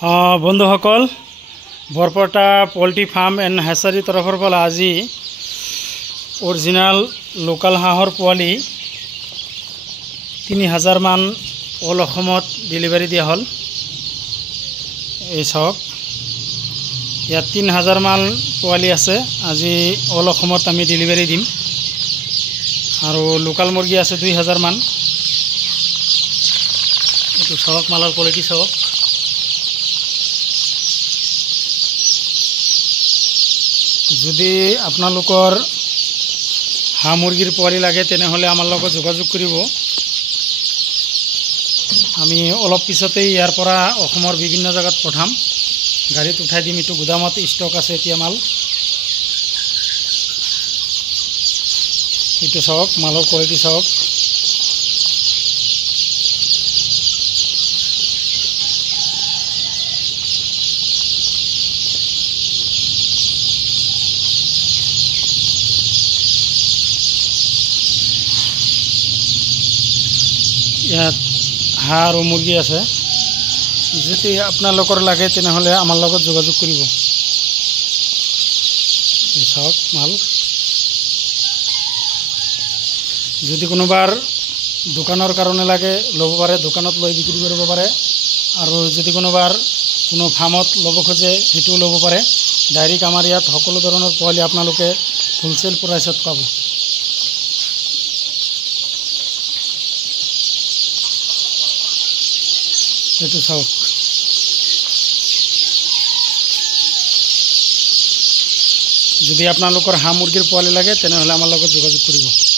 বন্ধুসকল, Barpeta পোল্ট্ৰি farm and হেচাৰী তৰফৰ পৰা আজি অৰিজিনাল লোকেল হাঁহৰ পোৱালি 3000 মান অল অসমত ডেলিভাৰী দিয়া হ'ল। এই চাওক, ইয়াত 3000 মান পোৱালি আছে। আজি অল অসমত আমি ডেলিভাৰী দিম। আৰু লোকেল মুৰ্গী আছে 2000 মান। এইটো চাওক, মালৰ কোৱালিটি চাওক। যদি আপোনালোকৰ হাঁহ মুৰ্গীৰ পোৱালি লাগে তেনেহ'লে আমাৰ লগত যোগাযোগ কৰিব। আমি অলপ পিছতেই ইয়াৰ পৰা অসমৰ বিভিন্ন জেগাত পঠাম, গাড়ীত উঠাই দিম। এইটো গুদামত ষ্টক আছে এতিয়া মাল। এইটো চাওক, মালৰ কোৱালিটি চাওক। ইয়াত হাঁহ আৰু মুৰ্গী আছে। যদি আপোনালোকৰ লাগে তেনেহ'লে আমাৰ লগত যোগাযোগ কৰিব। এই চাওক মাল। যদি কোনোবাৰ দোকানৰ কাৰণে লাগে ল'ব পাৰে, দোকানত লৈ বিক্ৰী কৰিব পাৰে। আৰু যদি কোনোবাৰ কোনো ফাৰ্মত ল'ব খোজে সেইটোও ল'ব পাৰে। ডাইৰেক্ট আমাৰ ইয়াত সকলো ধৰণৰ পোৱালি আপোনালোকে হোলচেল প্ৰাইচত পাব। এইটো চাওক। যদি আপোনালোকৰ হাঁহ মুৰ্গীৰ পোৱালি লাগে তেনেহ'লে আমাৰ লগত যোগাযোগ কৰিব।